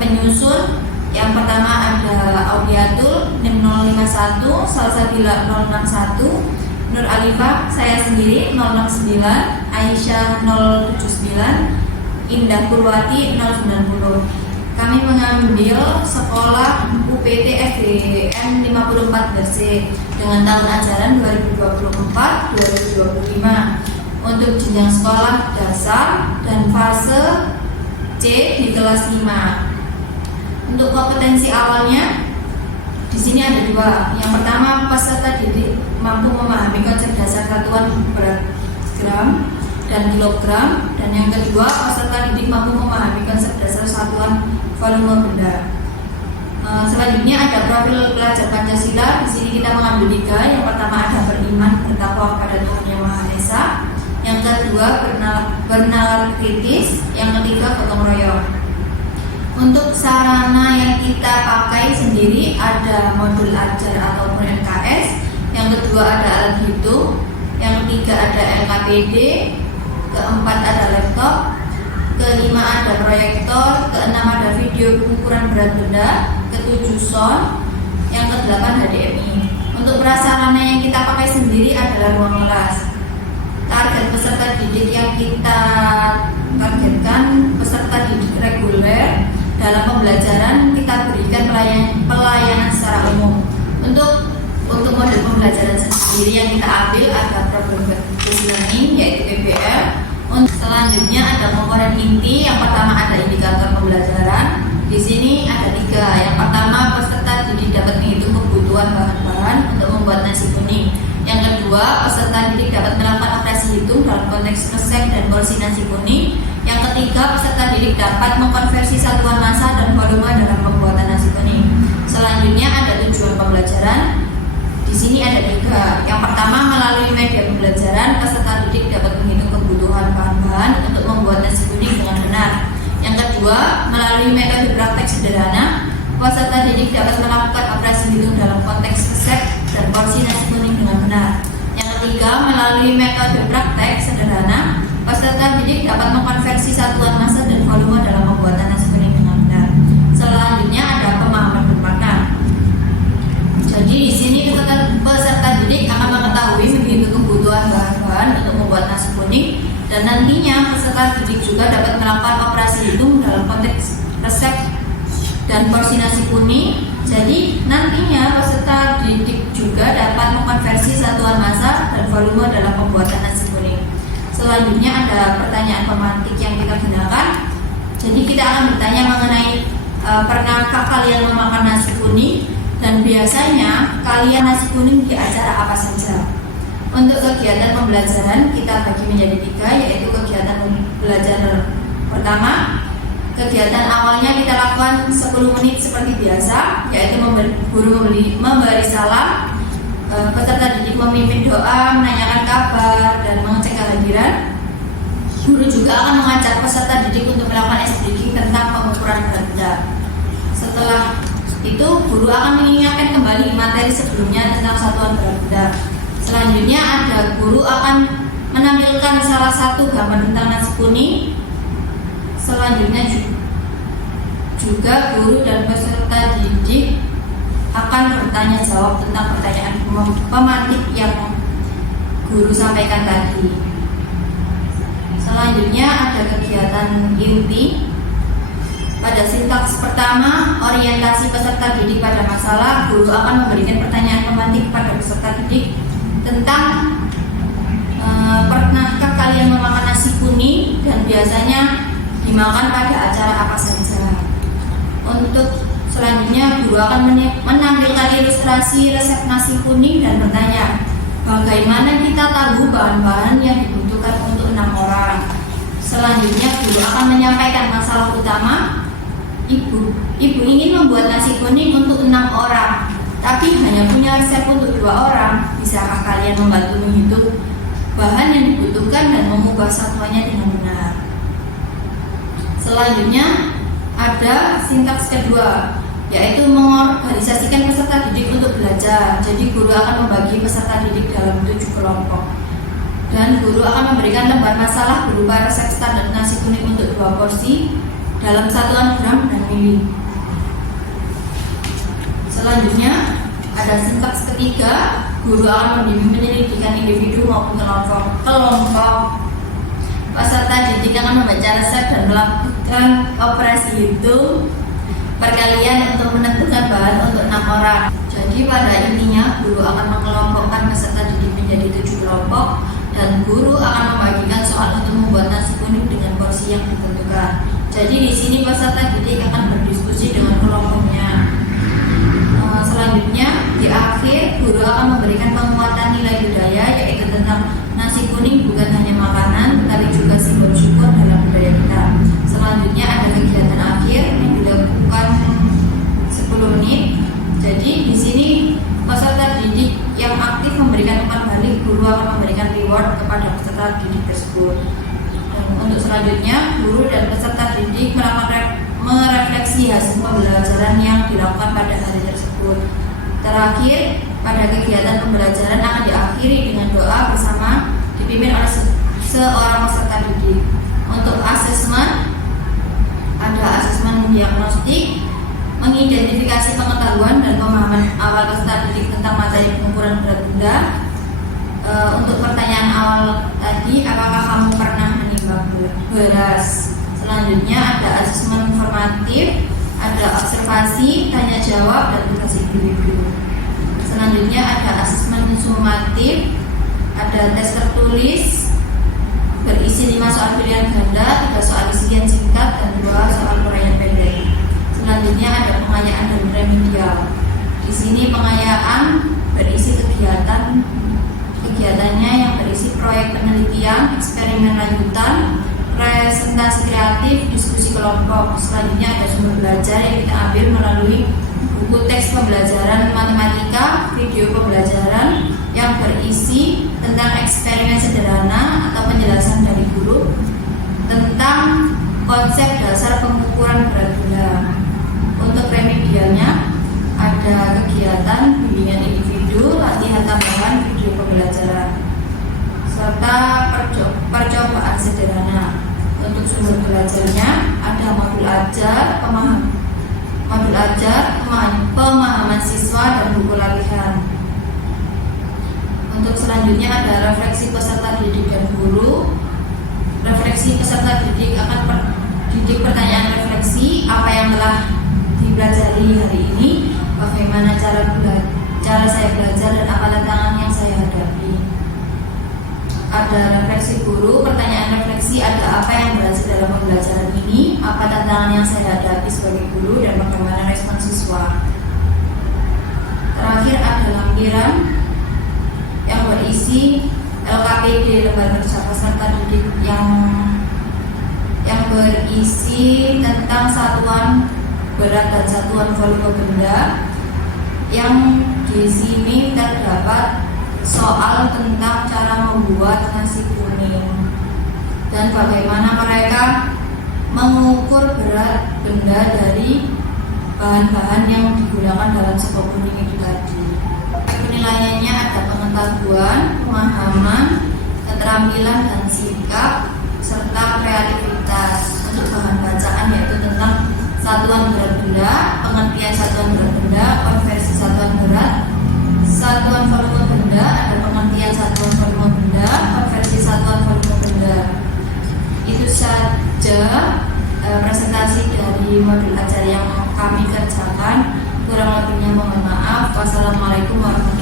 penyusun. Yang pertama ada Audiatul NIM 051, Salsabila 061, Nur Alifah, saya sendiri 069, Aisyah 079, Indah Purwati 090. Kami mengambil sekolah UPT SDN 54 Gresik dengan tahun ajaran 2024-2025 untuk jenjang sekolah dasar dan fase C di kelas 5. Untuk kompetensi awalnya di sini ada dua. Yang pertama, peserta didik mampu memahami konsep dasar satuan berat gram dan kilogram, dan yang kedua, peserta didik mampu memahami konsep dasar satuan volume benda. Selanjutnya ada profil pelajar Pancasila. Di sini kita mengambil tiga. Yang pertama ada beriman bertakwa kepada Tuhan Yang Maha Esa. Yang kedua bernalar kritis. Yang ketiga gotong royong. Untuk sarana yang kita pakai sendiri ada modul ajar ataupun MKS. Yang kedua ada alat hitung. Yang ketiga ada LKPD. Keempat ada laptop. Kelima ada proyektor. Keenam ada video pengukuran berat benda. Ketujuh sound. Yang kedelapan HDMI. Untuk prasarana yang kita pakai sendiri adalah ruang kelas. Target peserta didik yang kita targetkan peserta didik reguler. Dalam pembelajaran kita berikan pelayanan secara umum. Untuk model pembelajaran sendiri yang kita ambil ada problem based learning yaitu PBL. Selanjutnya ada komponen inti. Yang pertama ada indikator pembelajaran. Di sini ada tiga. Yang pertama, peserta didik dapat menghitung kebutuhan bahan-bahan untuk membuat nasi kuning. Yang kedua, peserta didik dapat melakukan operasi hitung dalam konteks resep dan porsi nasi kuning. Yang ketiga, peserta didik dapat mengkonversi satuan massa dan volume dalam pembuatan nasi kuning. Selanjutnya ada tujuan pembelajaran. Di sini ada tiga. Yang pertama, melalui media pembelajaran, peserta didik dapat menghitung kebutuhan bahan-bahan untuk membuat nasi kuning dengan benar. Yang kedua, melalui metode praktek sederhana, peserta didik dapat melakukan operasi hitung dalam konteks resep dan porsi nasi kuning dengan benar. Yang ketiga, melalui metode praktek sederhana, peserta didik dapat mengkonversi satuan massa dan volume dalam pembuatan nasi kuning dengan benar. Selanjutnya ada pemahaman bermakna. Jadi di sini peserta didik akan mengetahui menghitung kebutuhan bahan-bahan untuk membuat nasi kuning, dan nantinya peserta didik juga dapat melakukan operasi hitung dalam konteks resep dan porsi nasi kuning. Jadi nantinya peserta didik juga dapat mengkonversi satuan massa dan volume dalam pembuatan nasi kuning. Selanjutnya ada pertanyaan pemantik yang kita gunakan. Jadi kita akan bertanya mengenai pernahkah kalian memakan nasi kuning, dan biasanya kalian nasi kuning di acara apa saja. Untuk kegiatan pembelajaran kita bagi menjadi tiga, yaitu kegiatan belajar pertama. Kegiatan awalnya kita lakukan 10 menit seperti biasa, yaitu guru memberi salam, peserta didik memimpin doa, menanyakan kabar, dan mengecek kehadiran. Guru juga akan mengajak peserta didik untuk melakukan SDG tentang pengukuran berat benda. Setelah itu, guru akan mengingatkan kembali materi sebelumnya tentang satuan berat benda. Selanjutnya ada guru akan menampilkan salah satu gambar tentang nasi kuning. Selanjutnya juga guru dan peserta didik akan bertanya jawab tentang pertanyaan pemantik yang guru sampaikan tadi. Selanjutnya ada kegiatan inti. Pada sintaks pertama, orientasi peserta didik pada masalah, guru akan memberikan pertanyaan pemantik pada peserta didik tentang pernahkah kalian memakan nasi kuning dan biasanya dimakan pada acara apa saja. Untuk selanjutnya, guru akan menampilkan ilustrasi resep nasi kuning dan bertanya bagaimana kita tahu bahan-bahan yang dibutuhkan untuk 6 orang. Selanjutnya, guru akan menyampaikan masalah utama. Ibu ingin membuat nasi kuning untuk 6 orang, tapi hanya punya resep untuk 2 orang. Bisakah kalian membantu menghitung bahan yang dibutuhkan dan mengubah satuannya dengan benar? Selanjutnya ada sintaks kedua, yaitu mengorganisasikan peserta didik untuk belajar. Jadi guru akan membagi peserta didik dalam 7 kelompok, dan guru akan memberikan lembar masalah berupa resep standar nasi kuning untuk 2 porsi. dalam satuan gram dan mili. Selanjutnya ada sintaks ketiga, guru akan membimbing penyelidikan individu maupun kelompok. Peserta didik akan membaca resep dan melakukan operasi hitung perkalian untuk menentukan bahan untuk 6 orang. Jadi pada intinya guru akan mengelompokkan peserta didik menjadi 7 kelompok dan guru akan membagikan soal untuk membuat nasi kuning dengan porsi yang ditentukan. Jadi di sini peserta didik akan berdiskusi dengan kelompoknya. Selanjutnya di akhir guru akan memberikan penguatan nilai budaya, yaitu tentang nasi kuning bukan hanya makanan tetapi juga simbol syukur dalam budaya kita. Selanjutnya ada kegiatan akhir yang dilakukan 10 menit. Jadi di sini peserta didik yang aktif memberikan umpan balik, guru akan memberikan reward kepada peserta didik tersebut. Dan untuk selanjutnya guru dan peserta didik merefleksi hasil pembelajaran yang dilakukan pada hari tersebut. Terakhir, pada kegiatan pembelajaran akan diakhiri dengan doa bersama dipimpin oleh seorang peserta didik. Untuk asesmen, ada asesmen diagnostik, mengidentifikasi pengetahuan dan pemahaman awal peserta didik tentang materi pengukuran berat benda. Untuk pertanyaan awal tadi, apakah kamu pernah menimbang beras? Selanjutnya ada asesmen formatif, ada observasi, tanya jawab, dan tugas individu. Selanjutnya ada asesmen sumatif, ada tes tertulis berisi 5 soal pilihan ganda, 3 soal isian singkat, dan 2 soal uraian pendek. Selanjutnya ada pengayaan dan remedial. Di sini pengayaan berisi kegiatannya yang berisi proyek penelitian, eksperimen lanjutan, presentasi kreatif, diskusi kelompok. Selanjutnya ada sumber belajar yang kita ambil melalui buku teks pembelajaran matematika, video pembelajaran yang berisi tentang eksperimen sederhana atau penjelasan dari guru tentang konsep dasar pengukuran berat benda. Untuk remedialnya ada kegiatan bimbingan individu, latihan tambahan, video pembelajaran, serta percobaan sederhana. Untuk sumber belajarnya ada modul ajar, pemahaman siswa, dan buku latihan. Untuk selanjutnya ada refleksi peserta didik dan guru. Refleksi peserta didik akan didik pertanyaan refleksi, apa yang telah dipelajari hari ini, bagaimana cara saya belajar, dan apa tantangan yang saya hadapi. Ada refleksi guru, pertanyaan refleksi, ada apa yang berhasil dalam pembelajaran ini, apa tantangan yang saya hadapi sebagai guru, dan bagaimana respon siswa. Terakhir ada lampiran yang berisi LKPD, lembar kerja peserta didik, yang berisi tentang satuan berat dan satuan volume benda. Yang di sini terdapat soal tentang cara membuat nasi kuning dan bagaimana mereka mengukur berat benda dari bahan-bahan yang digunakan dalam sekop kuning itu tadi. Penilaiannya ada pengetahuan, pemahaman, keterampilan dan sikap, serta kreativitas. Untuk bahan bacaan yaitu tentang satuan berat benda, pengertian satuan berat benda, konversi satuan berat, satuan volume benda, ada pengertian satuan volume benda, konversi satuan volume benda. Itu saja presentasi dari modul ajar yang kami kerjakan. Kurang lebihnya mohon maaf. Wassalamualaikum warahmatullahi wabarakatuh.